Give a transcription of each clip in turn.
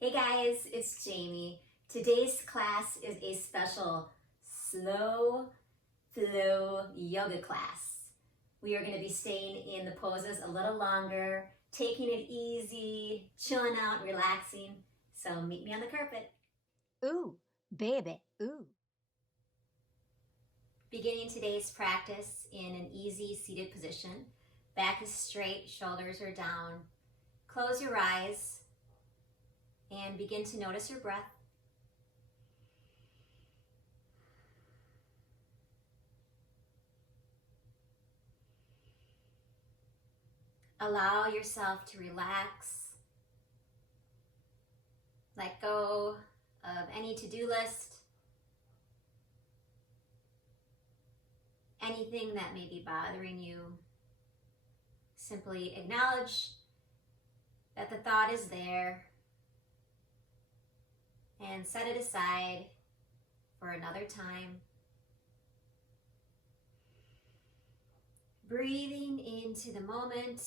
Hey guys, it's Jaime. Today's class is a special slow flow yoga class. We are going to be staying in the poses a little longer, taking it easy, chilling out, relaxing. So meet me on the carpet. Ooh, baby, ooh. Beginning today's practice in an easy seated position. Back is straight, shoulders are down. Close your eyes and begin to notice your breath. Allow yourself to relax. Let go of any to-do list, anything that may be bothering you. Simply acknowledge that the thought is there and set it aside for another time. Breathing into the moment.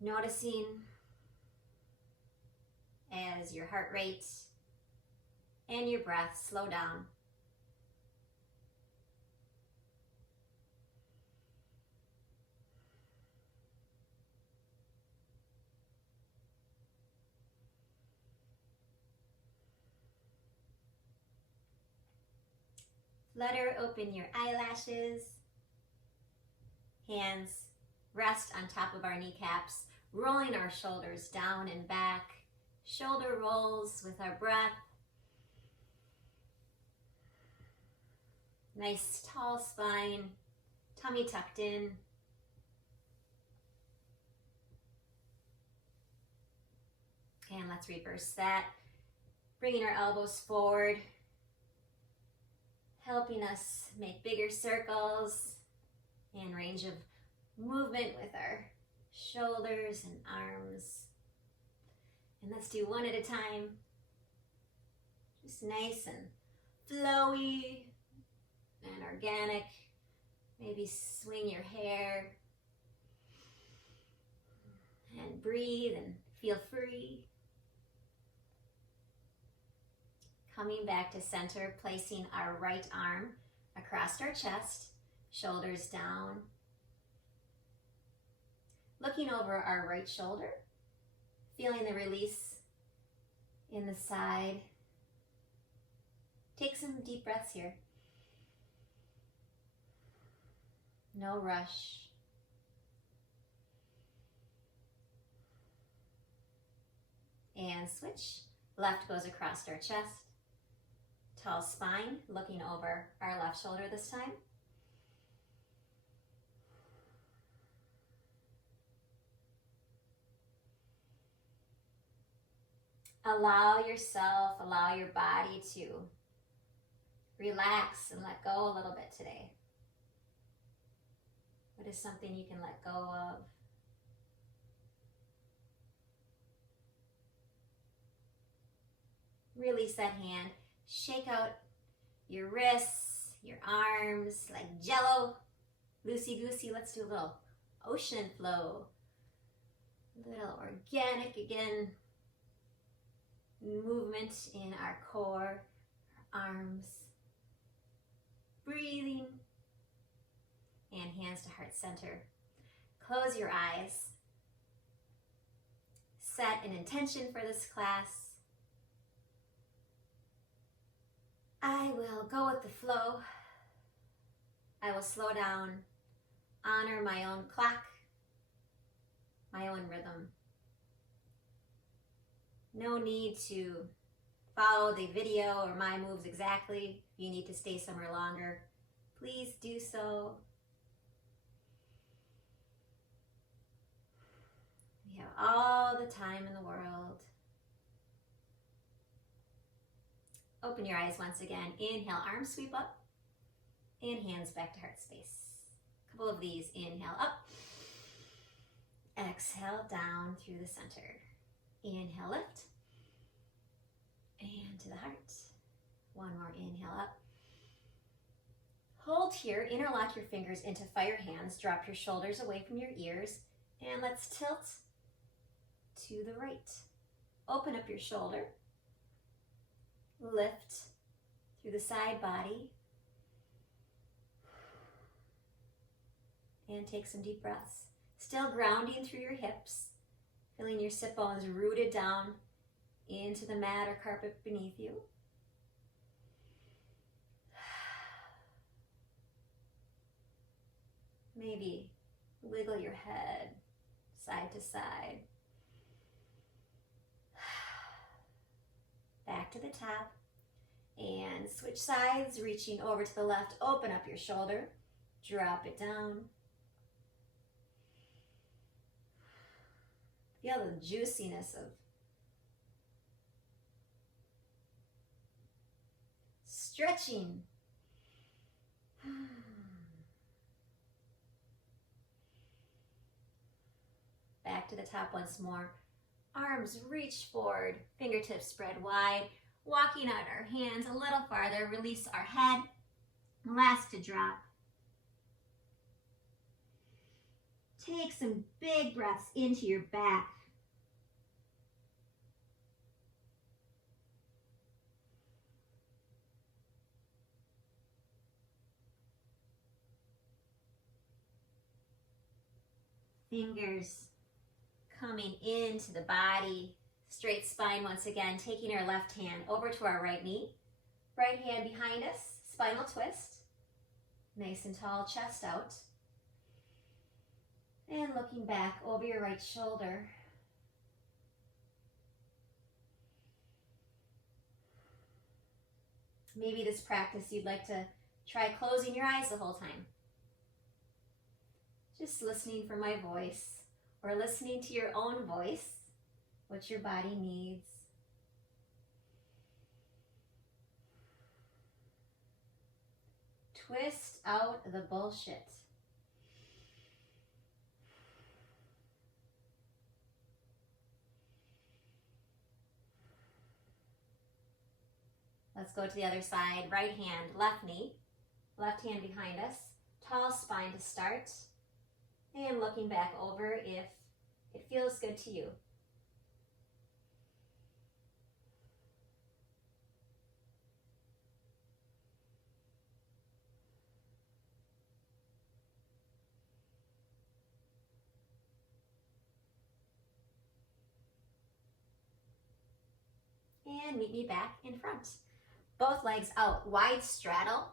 Noticing as your heart rate and your breath slow down. Flutter open your eyelashes. Hands rest on top of our kneecaps, rolling our shoulders down and back. Shoulder rolls with our breath. Nice tall spine, tummy tucked in. And let's reverse that. Bringing our elbows forward, helping us make bigger circles and range of movement with our shoulders and arms. And let's do one at a time. Just nice and flowy and organic. Maybe swing your hair and breathe and feel free. Coming back to center, placing our right arm across our chest, shoulders down. Looking over our right shoulder, feeling the release in the side. Take some deep breaths here. No rush. And switch. Left goes across our chest. Tall spine, looking over our left shoulder this time. Allow yourself, allow your body to relax and let go a little bit today. What is something you can let go of? Release that hand. Shake out your wrists, your arms, like jello. Loosey-goosey. Let's do a little ocean flow. A little organic again. Movement in our core, our arms. Breathing. And hands to heart center. Close your eyes. Set an intention for this class. I will go with the flow. I will slow down, honor my own clock, my own rhythm. No need to follow the video or my moves exactly. If you need to stay somewhere longer, please do so. We have all the time in the world. Open your eyes once again. Inhale, arms sweep up. And hands back to heart space. A couple of these. Inhale up. Exhale down through the center. Inhale, lift. And to the heart. One more inhale up. Hold here, interlock your fingers into fire hands, drop your shoulders away from your ears, and let's tilt to the right. Open up your shoulder, lift through the side body, and take some deep breaths. Still grounding through your hips, feeling your sit bones rooted down into the mat or carpet beneath you. Maybe wiggle your head side to side. Back to the top and switch sides, reaching over to the left. Open up your shoulder, drop it down. Feel the juiciness of stretching. Back to the top once more. Arms reach forward, fingertips spread wide, walking out our hands a little farther, release our head, last to drop. Take some big breaths into your back. Fingers coming into the body, straight spine once again, taking our left hand over to our right knee, right hand behind us, spinal twist, nice and tall, chest out, and looking back over your right shoulder. Maybe this practice you'd like to try closing your eyes the whole time. Just listening for my voice, or listening to your own voice, what your body needs. Twist out the bullshit. Let's go to the other side. Right hand, left knee, left hand behind us, tall spine to start. And looking back over if it feels good to you. And meet me back in front. Both legs out, wide straddle,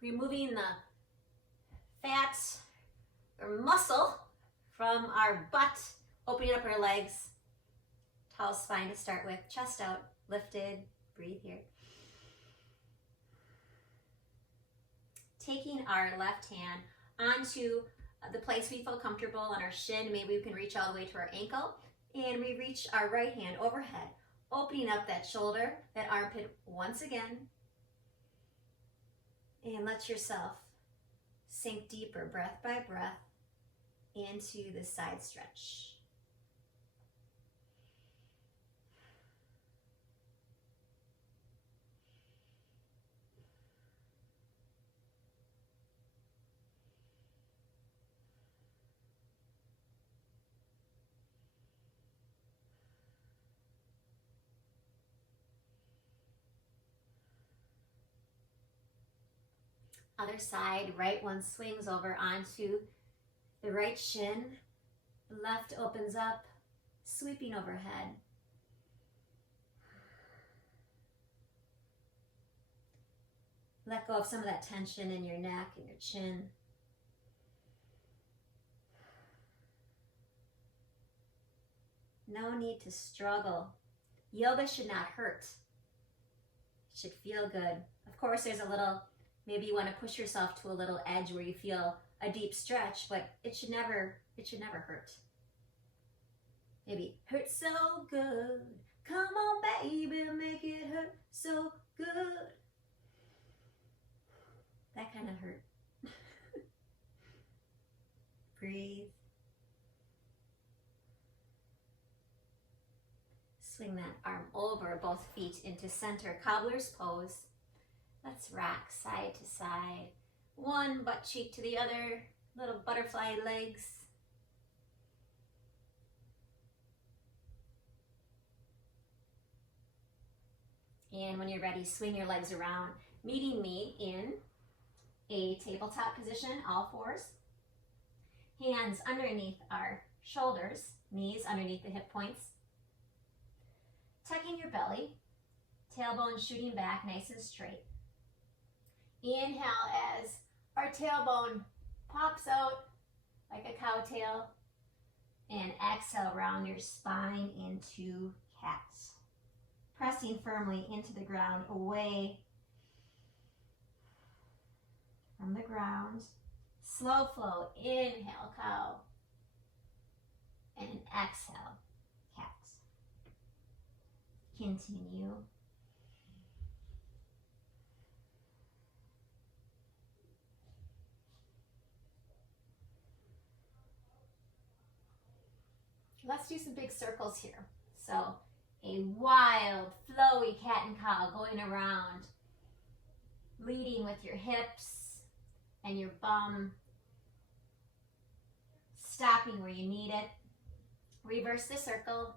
removing the fat or muscle from our butt, opening up our legs, tall spine to start with, chest out, lifted, breathe here. Taking our left hand onto the place we feel comfortable on our shin, maybe we can reach all the way to our ankle, and we reach our right hand overhead, opening up that shoulder, that armpit once again, and let yourself sink deeper, breath by breath, into the side stretch. Other side, right one swings over onto the right shin, the left opens up, sweeping overhead. Let go of some of that tension in your neck and your chin. No need to struggle. Yoga should not hurt. It should feel good. Of course, there's a little, maybe you want to push yourself to a little edge where you feel a deep stretch, but it should never hurt. Maybe hurt so good. Come on, baby, make it hurt so good. That kind of hurt. Breathe. Swing that arm over, both feet into center, cobbler's pose. Let's rock side to side. one butt cheek to the other, little butterfly legs. And when you're ready, swing your legs around, meeting me in a tabletop position, all fours. Hands underneath our shoulders, knees underneath the hip points. Tucking your belly, tailbone shooting back nice and straight. Inhale as our tailbone pops out like a cow tail. And exhale, round your spine into cats. Pressing firmly into the ground, away from the ground. Slow flow, inhale, cow. And exhale, cat. Continue. Let's do some big circles here. So a wild, flowy cat and cow going around, leading with your hips and your bum, stopping where you need it. Reverse the circle.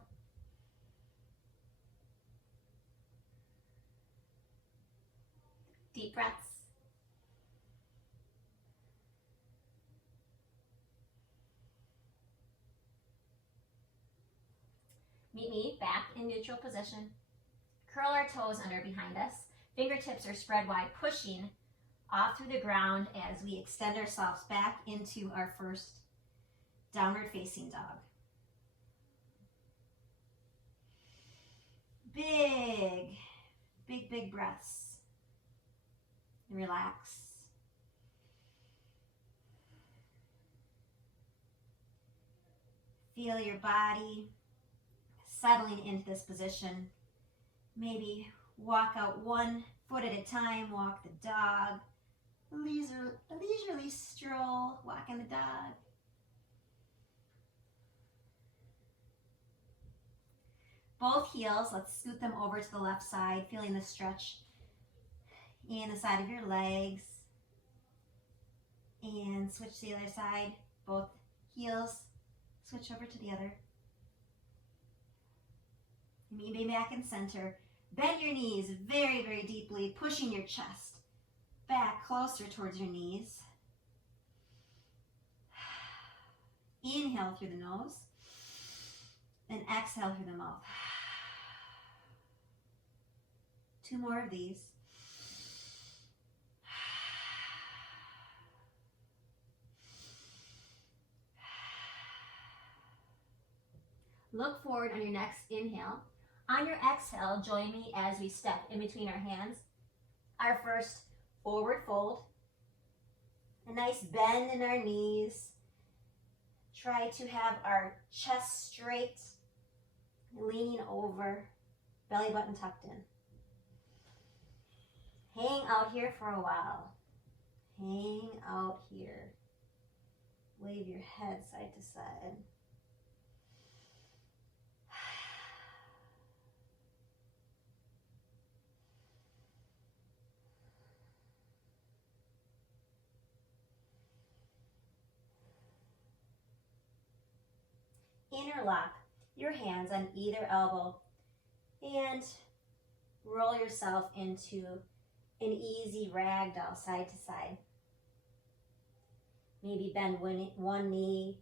Deep breaths. Meet me back in neutral position. Curl our toes under behind us. Fingertips are spread wide, pushing off through the ground as we extend ourselves back into our first downward facing dog. Big breaths. And relax. Feel your body settling into this position. Maybe walk out one foot at a time, walk the dog. A leisurely stroll, walking the dog. Both heels, let's scoot them over to the left side, feeling the stretch in the side of your legs. And switch to the other side. Both heels, switch over to the other. Maybe back in center. Bend your knees very deeply, pushing your chest back closer towards your knees. Inhale through the nose and exhale through the mouth. 2 more of these. Look forward on your next inhale. On your exhale, join me as we step in between our hands. Our first forward fold. A nice bend in our knees. Try to have our chest straight, leaning over, belly button tucked in. Hang out here for a while. Hang out here. Wave your head side to side. Interlock your hands on either elbow and roll yourself into an easy ragdoll side to side. Maybe bend one knee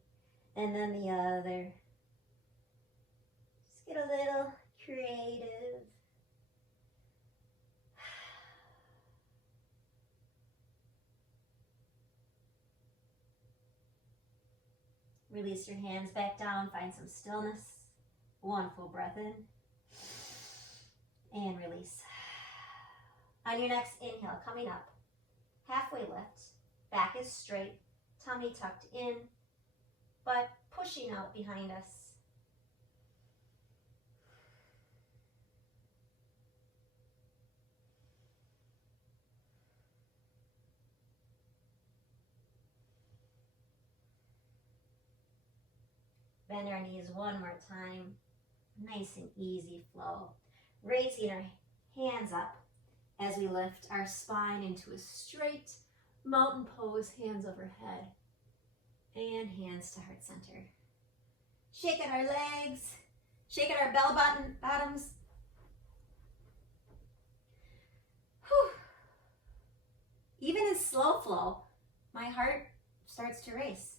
and then the other. Just get a little creative. Release your hands back down, find some stillness. One full breath in and release. On your next inhale, coming up, halfway lift, back is straight, tummy tucked in, butt pushing out behind us. Bend our knees one more time. Nice and easy flow. Raising our hands up as we lift our spine into a straight Mountain pose, hands overhead. And hands to heart center. Shaking our legs, shaking our bell bottoms. Whew. Even in slow flow, my heart starts to race.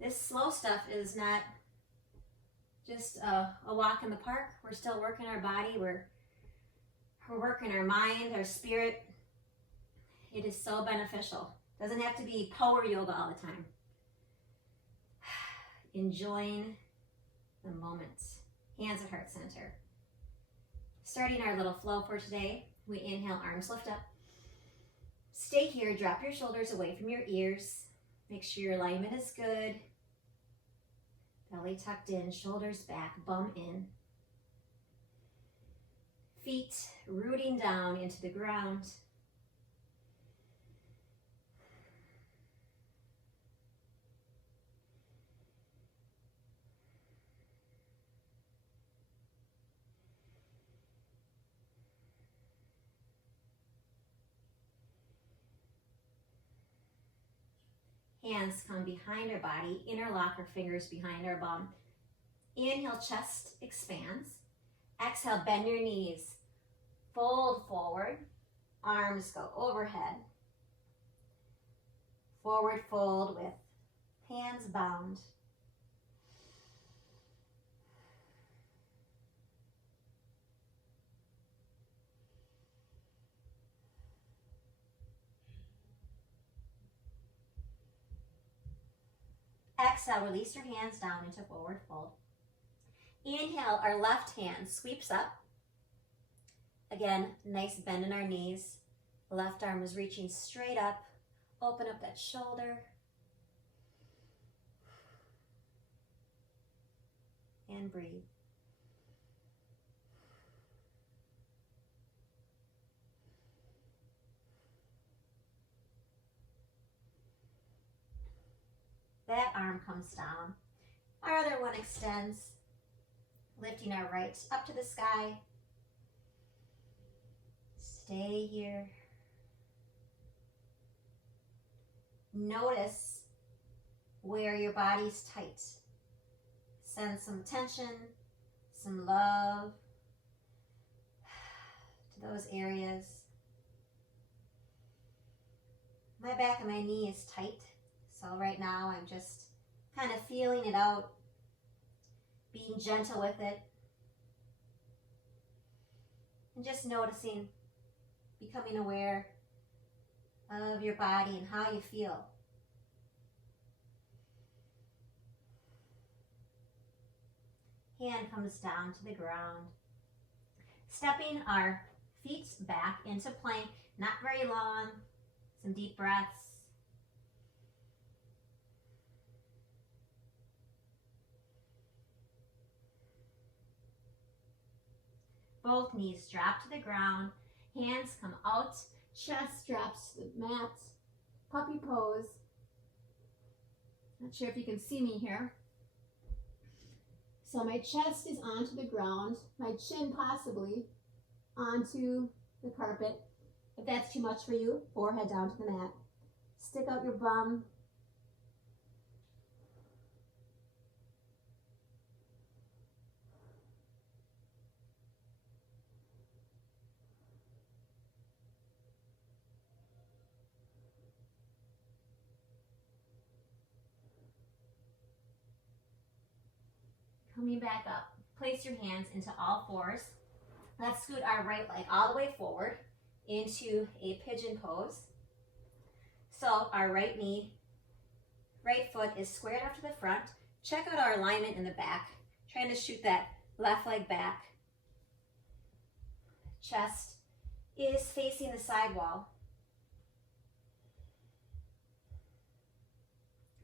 This slow stuff is not just a walk in the park. We're still working our body. We're working our mind, our spirit. It is so beneficial. Doesn't have to be power yoga all the time. Enjoying the moment. Hands at heart center. Starting our little flow for today, we inhale, arms lift up. Stay here, drop your shoulders away from your ears. Make sure your alignment is good. Belly tucked in, shoulders back, bum in. Feet rooting down into the ground. Hands come behind our body, interlock our fingers behind our bum. Inhale, chest expands. Exhale, bend your knees. Fold forward, arms go overhead. Forward fold with hands bound. Exhale, release your hands down into forward fold. Inhale, our left hand sweeps up. Again, nice bend in our knees. Left arm is reaching straight up. Open up that shoulder. And breathe. That arm comes down. Our other one extends, lifting our right up to the sky. Stay here. Notice where your body's tight. Send some tension, some love to those areas. My back of my knee is tight. So right now I'm just kind of feeling it out, being gentle with it, and just noticing, becoming aware of your body and how you feel. Hand comes down to the ground. Stepping our feet back into plank, not very long, some deep breaths. Both knees drop to the ground, hands come out, chest drops to the mat, puppy pose. Not sure if you can see me here. So my chest is onto the ground, my chin possibly onto the carpet. If that's too much for you, forehead down to the mat. Stick out your bum. Coming back up, place your hands into all fours. Let's scoot our right leg all the way forward into a pigeon pose. So our right foot is squared up to the front. Check out our alignment in the back. Trying to shoot that left leg back. Chest is facing the side wall.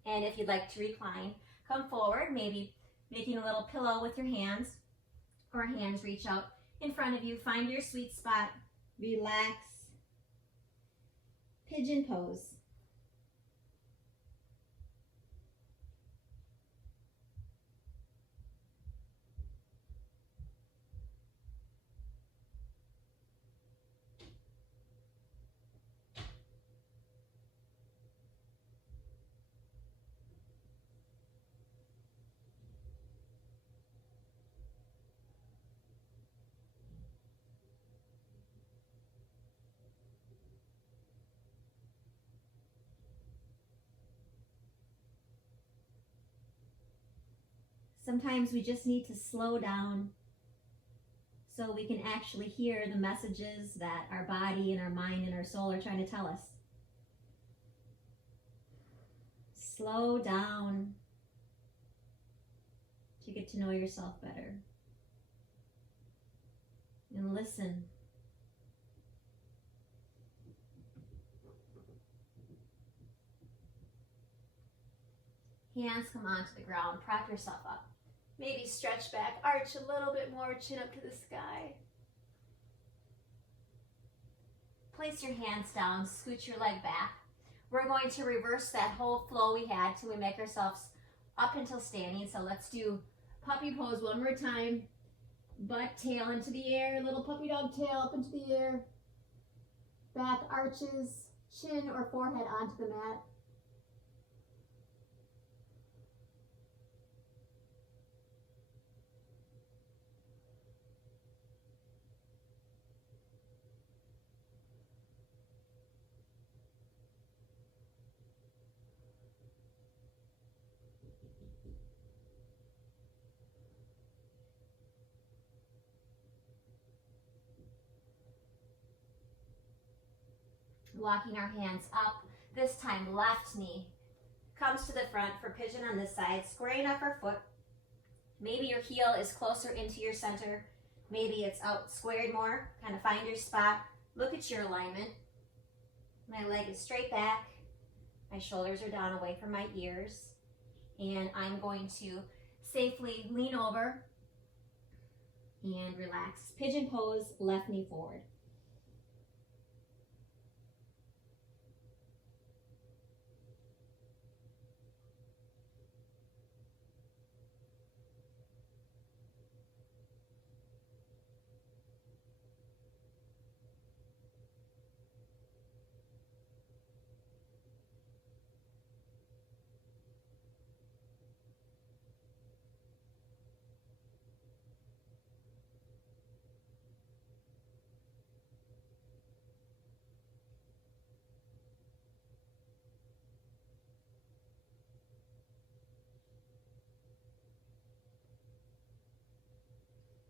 And if you'd like to recline, come forward, maybe making a little pillow with your hands, or hands reach out in front of you. Find your sweet spot. Relax. Pigeon pose. Sometimes we just need to slow down so we can actually hear the messages that our body and our mind and our soul are trying to tell us. Slow down to get to know yourself better. And listen. Hands come onto the ground. Prop yourself up. Maybe stretch back, arch a little bit more, chin up to the sky. Place your hands down, scoot your leg back. We're going to reverse that whole flow we had till we make ourselves up until standing. So let's do puppy pose one more time. Butt, tail into the air, little puppy dog tail up into the air. Back arches, chin or forehead onto the mat. Walking our hands up, this time left knee comes to the front for pigeon on this side, squaring up our foot. Maybe your heel is closer into your center, maybe it's out squared more. Kind of find your spot, look at your alignment. My leg is straight back, my shoulders are down away from my ears, and I'm going to safely lean over and relax. Pigeon pose, left knee forward.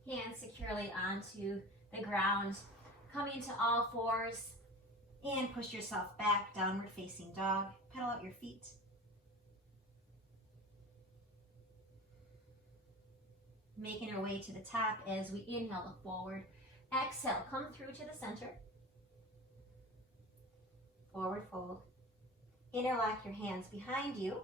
Hands securely onto the ground, coming to all fours, and push yourself back, downward facing dog. Pedal out your feet. Making our way to the top as we inhale, look forward. Exhale, come through to the center. Forward fold. Interlock your hands behind you.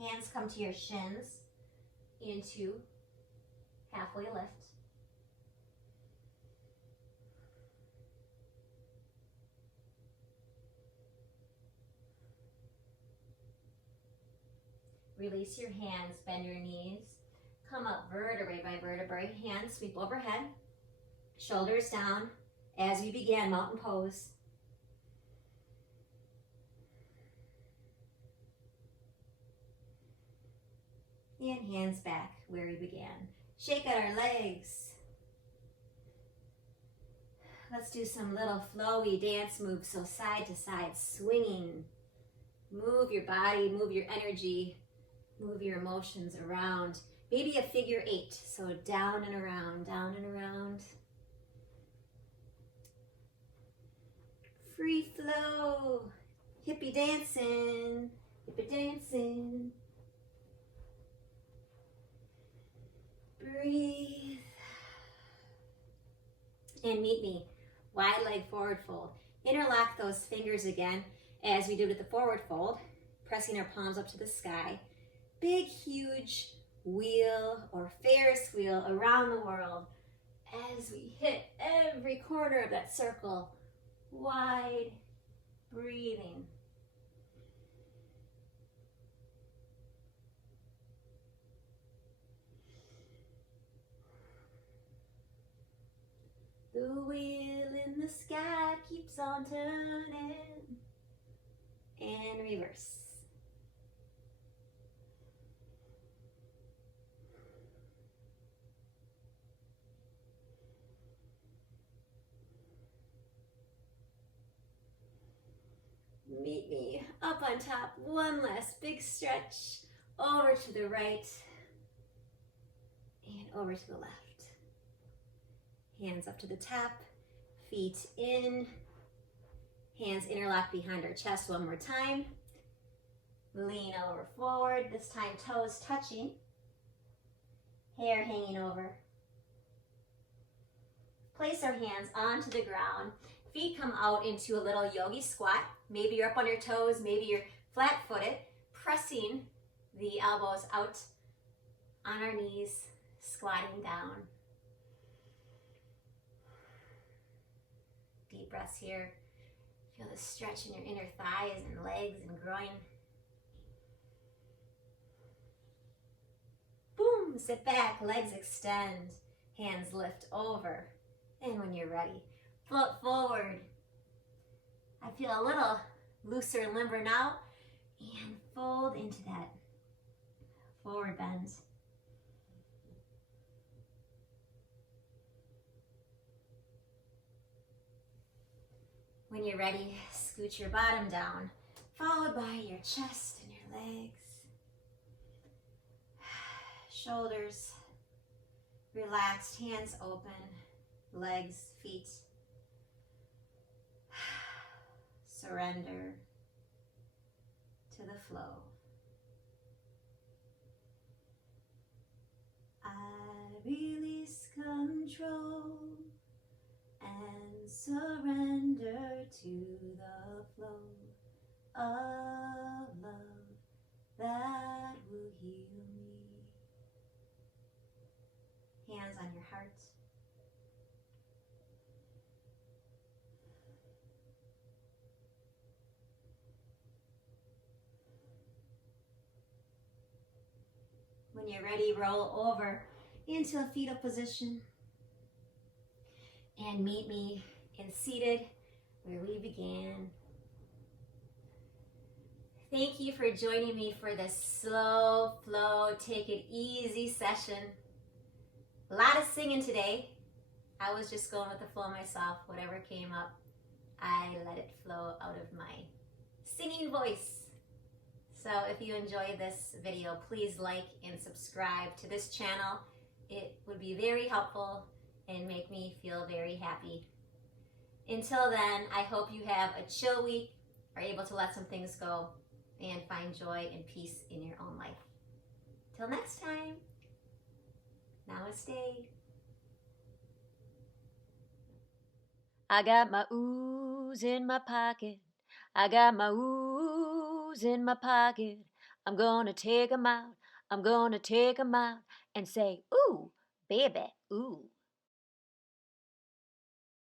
Hands come to your shins into halfway lift. Release your hands, bend your knees. Come up vertebrae by vertebrae. Hands sweep overhead. Shoulders down as we begin mountain pose. And hands back where we began. Shake out our legs. Let's do some little flowy dance moves. So side to side, swinging. Move your body, move your energy, move your emotions around. Maybe a figure 8. So down and around, down and around. Free flow. Hippie dancing, hippie dancing. Breathe. And meet me. Wide leg forward fold. Interlock those fingers again as we did with the forward fold. Pressing our palms up to the sky. Big, huge wheel or Ferris wheel around the world as we hit every corner of that circle. Wide breathing. The wheel in the sky keeps on turning. And reverse. Meet me up on top. One last big stretch. Over to the right and over to the left. Hands up to the top, feet in. Hands interlock behind our chest one more time. Lean over forward, this time toes touching. Hair hanging over. Place our hands onto the ground. Feet come out into a little yogi squat. Maybe you're up on your toes, maybe you're flat-footed, pressing the elbows out on our knees, squatting down. Deep breaths here. Feel the stretch in your inner thighs and legs and groin. Boom, sit back, legs extend, hands lift over. And when you're ready, float forward. I feel a little looser and limber now. And fold into that forward bend. When you're ready, scoot your bottom down, followed by your chest and your legs. Shoulders relaxed, hands open, legs, feet. Surrender to the flow. I release control and surrender to the flow of love that will heal me. Hands on your heart. When you're ready, roll over into a fetal position and meet me in seated where we began. Thank you for joining me for this slow flow, take it easy session. A lot of singing today. I was just going with the flow myself. Whatever came up, I let it flow out of my singing voice. So if you enjoyed this video, please like and subscribe to this channel. It would be very helpful and make me feel very happy. Until then, I hope you have a chill week, are able to let some things go, and find joy and peace in your own life. Till next time, namaste. I got my ooze in my pocket. I got my ooze in my pocket. I'm gonna take 'em out. I'm gonna take 'em out and say, ooh, baby, ooh.